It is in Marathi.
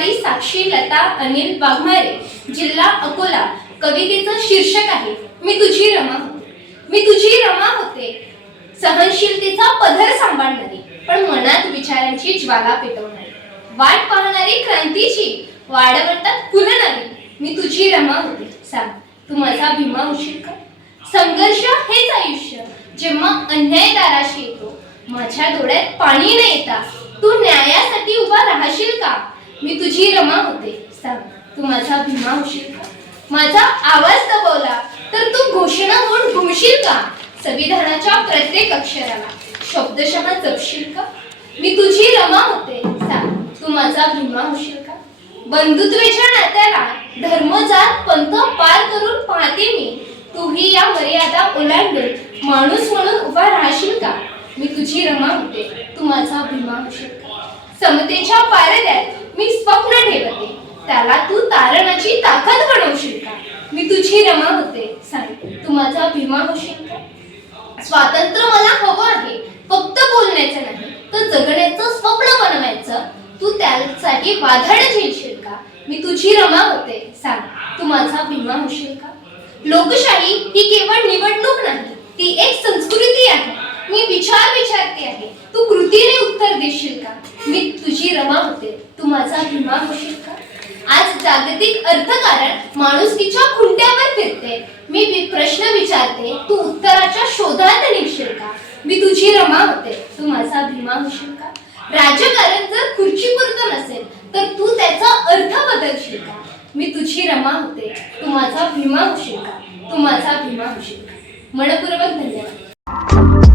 साक्षी लता अनिल वाघमारे जिल्हा अकोला कवितेचं शीर्षक आहे मी तुझी रमा मी तुझी रमा होते. सहनशीलतेचा पदर सांभाळणारी पण मनात विचारांची ज्वाला पेटवणारी. वाट पाहणारी क्रांतीची वाढवतात फुलणारी मी तुझी रमा होते. सांग तू माझा भीमा होशील का? संघर्ष हेच आयुष्य. जेव्हा अन्याय दाराशी येतो माझ्या डोळ्यात पाणी न येता तू न्यायासाठी उभा राहशील का? मी तुझी रमा होते सांग. तू माझा भीमा होशील का माझा आवाज दबवला तर तू घोषणा म्हणून घुमशील का? संविधानाच्या प्रत्येक अक्षराला शब्दशः जपशील का? मी तुझी रमा होते सांग. तू माझा भीमा होशील का बंधुत्वेच्या नात्याला धर्म जात पंथ पार करून पाहते मी. तूही या मर्यादा ओलांडून माणूस म्हणून उभा राहशील का? मी तुझी रमा होते तू माझा भीमा होशील का समतेच्या पारद्यात मी स्वप्न ठेवते. त्याला तू तारणाची ताकद बनवशील का मी तुझी रमा होते. सांग तू माझा भीमा होशील का स्वातंत्र्य मला हवं आहे. फक्त बोलण्याचं नाही तर जगण्याचं स्वप्न बनवायचं. तू त्यासाठी वाधाड झेलशील का मी तुझी रमा होते. सांग तू माझा भीमा होशील का लोकशाही ही केवळ निवडणूक नाही ती एक संस्कृती आहे. मी विचार विचारते आहे तू कृतीने उत्तर देशील का मी तुझी रमा होते असा भीमा का आज जागतिक अर्थकारण माणुसकीच्या खुंट्यावर फिरते. मी प्रश्न विचारते तू उत्तराच्या शोधात निघशील का? मी तुझी रमा होते. तू माझा भीमा होशील का? राजकारण जर खुर्चीपुरतं नसेल तर तू त्याचा अर्थ बदलशील का? मी तुझी रमा होते. तू माझा भीमा होशील का? तू माझा भीमा होशील का? मनपूर्वक धन्यवाद.